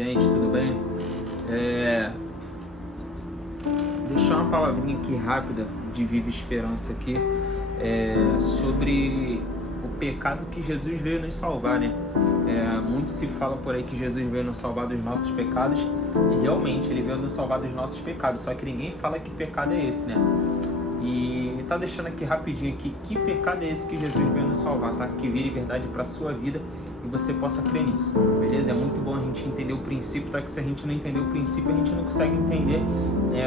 Gente, tudo bem? Deixar uma palavrinha aqui rápida de Viva Esperança aqui sobre o pecado que Jesus veio nos salvar, né? Muito se fala por aí que Jesus veio nos salvar dos nossos pecados, e realmente Ele veio nos salvar dos nossos pecados, só que ninguém fala que pecado é esse, né? E tá deixando aqui rapidinho aqui que pecado é esse que Jesus veio nos salvar, tá? Que vire verdade para sua vida e você possa crer nisso, beleza? É muito bom a gente entender o princípio, tá? Que se a gente não entender o princípio, a gente não consegue entender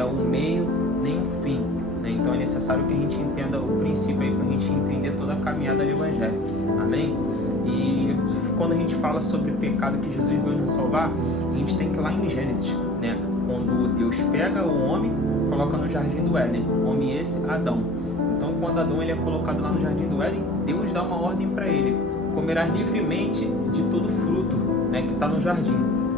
o meio nem o fim, né? Então é necessário que a gente entenda o princípio aí pra gente entender toda a caminhada do Evangelho, amém? E quando a gente fala sobre o pecado que Jesus veio nos salvar, a gente tem que ir lá em Gênesis, né? Quando Deus pega o homem, coloca no jardim do Éden, homem esse, Adão. Então quando Adão ele é colocado lá no jardim do Éden, Deus dá uma ordem para ele: comerás livremente de todo fruto, né, que está no jardim,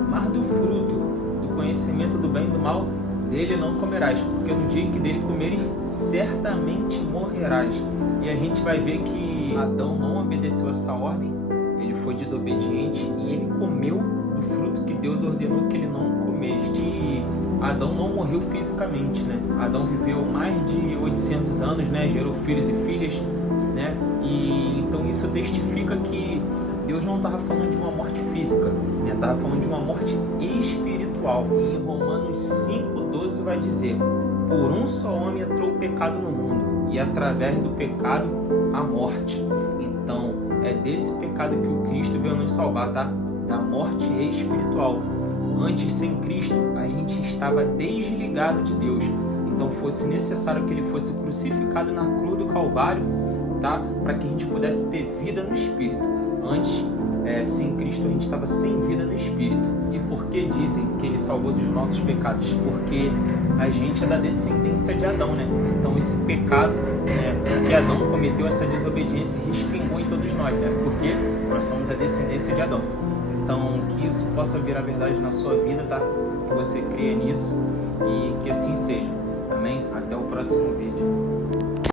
mas do fruto do conhecimento do bem e do mal, dele não comerás, porque no dia em que dele comeres, certamente morrerás. E a gente vai ver que Adão não obedeceu essa ordem, ele foi desobediente e ele comeu do fruto que Deus ordenou que ele não comesse. E Adão não morreu fisicamente, né? Adão viveu mais de 800 anos, né? Gerou filhos e filhas, né? E então isso testifica que Deus não estava falando de uma morte física, né? Estava falando de uma morte espiritual. E em Romanos 5,12 vai dizer: por um só homem entrou o pecado no mundo, e através do pecado a morte. Então é desse pecado que o Cristo veio nos salvar, tá? Da morte espiritual. Antes, sem Cristo, a gente estava desligado de Deus. Então fosse necessário que ele fosse crucificado na cruz do Calvário, tá? Para que a gente pudesse ter vida no Espírito. Antes, sem Cristo, a gente estava sem vida no Espírito. E por que dizem que ele salvou dos nossos pecados? Porque a gente é da descendência de Adão, né? Então esse pecado, que Adão cometeu, essa desobediência, respingou em todos nós, né? Porque nós somos a descendência de Adão. Então que isso possa virar verdade na sua vida, tá? Que você creia nisso e que assim seja. Amém? Até o próximo vídeo.